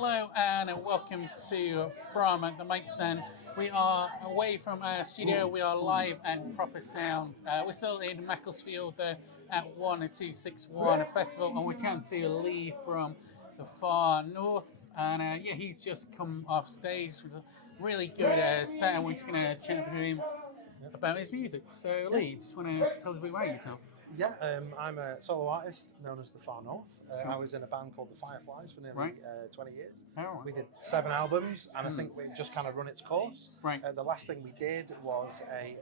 Hello and welcome to From the Mic Stand. We are away from our studio. We are live at Proper Sound. We're still in Macclesfield at 1261 Festival, and we're chatting to Lee from the far north. And yeah, he's just come off stage with a really good set, and we're just going to chat with him about his music. So, Lee, just want to tell us a bit about yourself. Yeah, I'm a solo artist known as the Far North. Sure. I was in a band called the Fireflies for nearly Right. 20 years. Oh, right. We did 7 albums, and I think we've just kind of run its course. Right. The last thing we did was a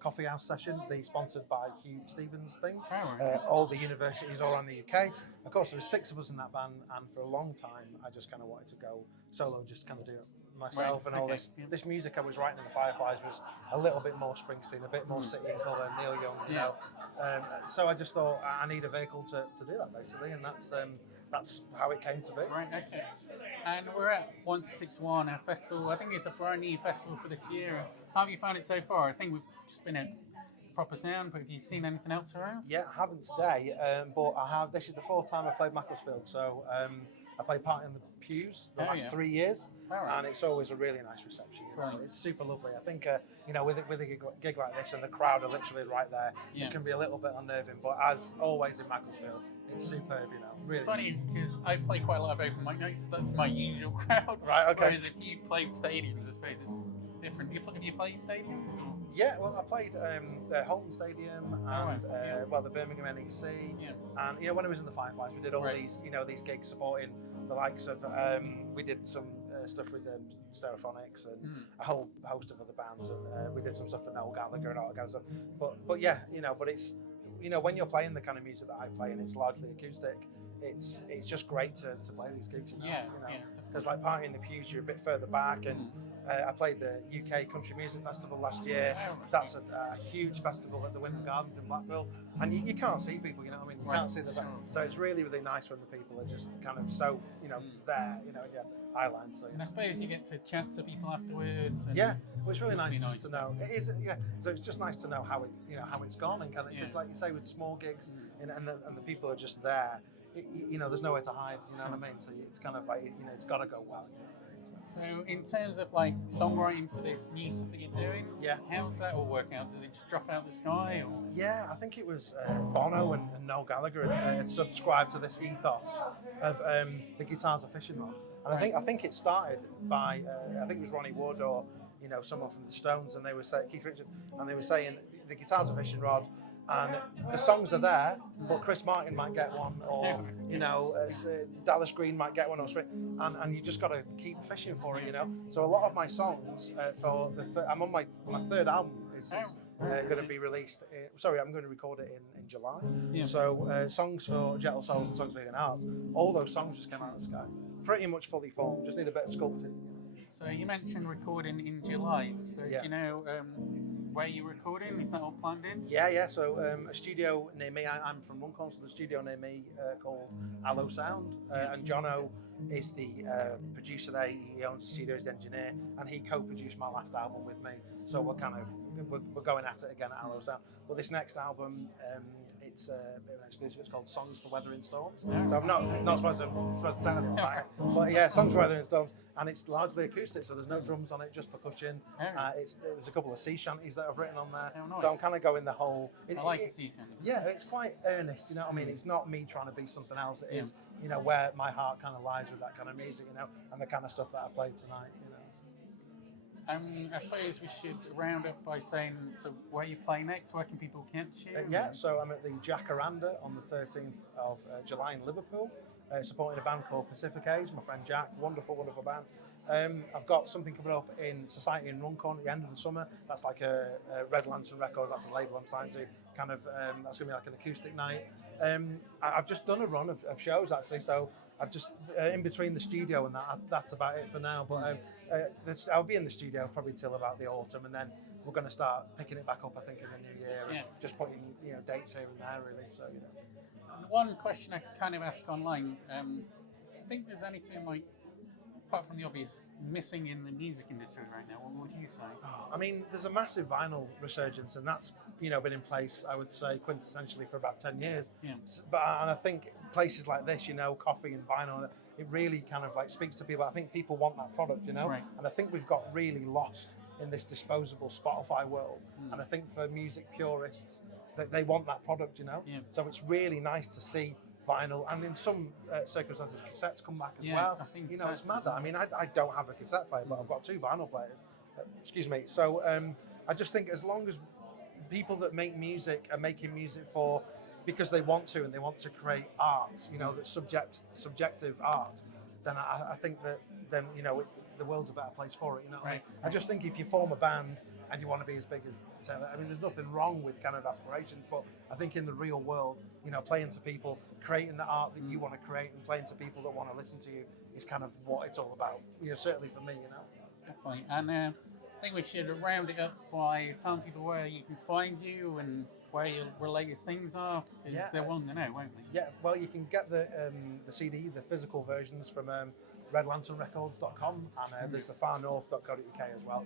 coffee house session, the sponsored by Hugh Stevens thing. Oh, right. All the universities all around the UK. Of course, there was 6 of us in that band, and for a long time, I just kind of wanted to go solo, just kind of do it myself. Right, And all okay, this yeah. this music I was writing in the Fireflies was a little bit more Springsteen, a bit more City and Colour, Neil Young, you Yeah. know. So I just thought I need a vehicle to do that basically, and that's how it came to be. Right, okay. And we're at 161 Festival. I think it's a brand new festival for this year. How have you found it so far? I think we've just been at Proper Sound, but have you seen anything else around? Yeah, I haven't today, but I have. This is the 4th time I played Macclesfield, so I played part in the pews the Oh, last yeah. 3 years, All right. and it's always a really nice reception. You know? Right. It's super lovely. I think with a gig like this, and the crowd are literally right there, Yeah. it can be a little bit unnerving. But as always in Macclesfield, it's superb. You know, really. It's funny because I play quite a lot of open mic nights. That's my usual crowd. Right, okay. Whereas if you played stadiums, I suppose it's different. Have you played stadiums? Or? Yeah, well, I played the Holton Stadium and right, yeah. the Birmingham NEC, Yeah. and when I was in the Fireflies, we did all Right. these gigs supporting the likes of. We did some stuff with Stereophonics and a whole host of other bands, and we did some stuff for Noel Gallagher and all that kind of stuff. But yeah, but it's when you're playing the kind of music that I play and it's largely acoustic, it's just great to play these gigs. Yeah, yeah. Because like Party in the Pews, you're a bit further back, and I played the UK Country Music Festival last year. Oh, That's a huge festival at the Wyndham Gardens in Blackpool, and you can't see people. You know what I mean? You Right, can't see the sure. so it's really nice when the people are just kind of so there. Again, highline. So And I suppose you get to chat to people afterwards. And yeah, well, it's really must nice be just to know. It is, yeah. So it's just nice to know how it, how it's gone, and kind of, because like you say, with small gigs, and the people are just there. There's nowhere to hide. You know what I mean? So it's kind of like it's got to go well. So in terms of like songwriting for this new stuff that you're doing, Yeah. how does that all work out? Does it just drop out the sky? Or? Yeah, I think it was Bono and Noel Gallagher had subscribed to this ethos of the guitar's a fishing rod, and I think it started by I think it was Ronnie Wood or someone from the Stones, and they were saying Keith Richards, and they were saying the guitar's a fishing rod. And the songs are there, but Chris Martin might get one, or Dallas Green might get one, or something. And you just got to keep fishing for it, So a lot of my songs I'm on my 3rd album is going to be released. I'm going to record it in July. Yeah. So songs for Gentle Souls and Songs for Vegan Hearts, all those songs just came out of the sky, pretty much fully formed. Just need a bit of sculpting. So you mentioned recording in July. So Yeah. do you know where you're recording? Is that all planned in? Yeah. So a studio near me. I'm from Runcorn, so the studio near me called Allo Sound, and Jono is the producer there. He owns the studio, he's the engineer, and he co-produced my last album with me. So we're going at it again at Allo Sound. But this next album, it's a bit of an exclusive. It's called Songs for Weather in Storms. So I'm not supposed to tell anyone about it. But yeah, Songs for Weather in Storms. And it's largely acoustic, so there's no drums on it, just percussion. There's a couple of sea shanties that I've written on there. Oh, nice. So I'm kind of going the whole. I like the sea shanty. Yeah, it's quite earnest, you know what I mean? It's not me trying to be something else. It is, where my heart kind of lies with that kind of music, and the kind of stuff that I played tonight, I suppose we should round up by saying, so where you play next? Where can people catch you? Yeah, so I'm at the Jacaranda on the 13th of July in Liverpool, supporting a band called Pacific A's, my friend Jack, wonderful band. I've got something coming up in Society in Runcorn at the end of the summer. That's like a Red Lantern Records, that's a label I'm signed to. Kind of, that's going to be like an acoustic night. I've just done a run of shows actually, so I've just, in between the studio and that's about it for now. But I'll be in the studio probably till about the autumn, and then we're going to start picking it back up, I think, in the new year. And just putting dates here and there, really. So One question I kind of ask online, do you think there's anything like, apart from the obvious, missing in the music industry right now? What would you say? I mean, there's a massive vinyl resurgence, and that's been in place, I would say, quintessentially for about 10 years. Yeah. And I think places like this, you know, coffee and vinyl, it really kind of like speaks to people. I think people want that product, you know, Right. and I think we've got really lost in this disposable Spotify world. And I think for music purists, that they want that product, you know. Yeah. So it's really nice to see vinyl, and in some circumstances, cassettes come back as Yeah, well. I've seen You know, it's cassettes mad as that. well. I mean, I don't have a cassette player, but I've got 2 vinyl players. Excuse me. So I just think as long as people that make music are making music for because they want to and they want to create art, you know, that's subjective art, then I think that then you know the world's a better place for it. You know, what I mean? Right. I just think if you form a band and you want to be as big as Taylor, I mean, there's nothing wrong with kind of aspirations, but I think in the real world, you know, playing to people, creating the art that you want to create, and playing to people that want to listen to you is kind of what it's all about. You know, certainly for me, you know. Definitely. And I think we should round it up by telling people where you can find you and where your latest things are, because Yeah, they'll want to know, won't they? Yeah, well, you can get the CD, the physical versions from redlanternrecords.com, and there's the farnorth.co.uk as well.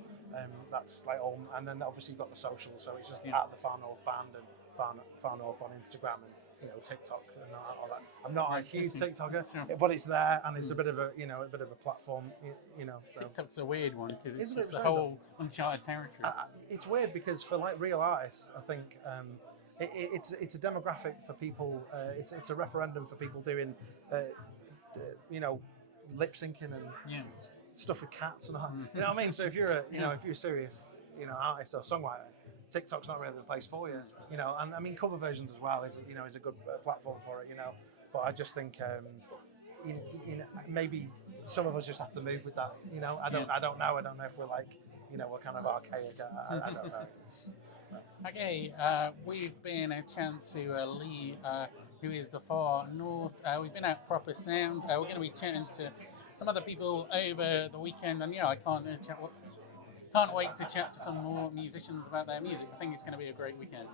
That's like all, and then obviously you've got the socials, so it's just at the Far North Band and Far North on Instagram and you know TikTok and all that. I'm not a huge TikToker, Sure. but it's there and it's a bit of a a bit of a platform, you know. So. TikTok's a weird one because it's Isn't it just a bizarre? whole uncharted territory. It's weird because for like real artists, I think it's a demographic for people. It's a referendum for people doing, you know, lip syncing and Yeah. stuff with cats and all. You know what I mean? So if you're a if you're a serious artist or songwriter, TikTok's not really the place for you. You know, and I mean cover versions as well is a good platform for it. You know, but I just think maybe some of us just have to move with that. You know, I don't know. I don't know if we're like we're kind of archaic. I don't know. Okay, we've been chatting to Lee, who is the Far North. We've been at Proper Sound. We're going to be chatting to some other people over the weekend, and I can't wait to chat to some more musicians about their music. I think it's going to be a great weekend.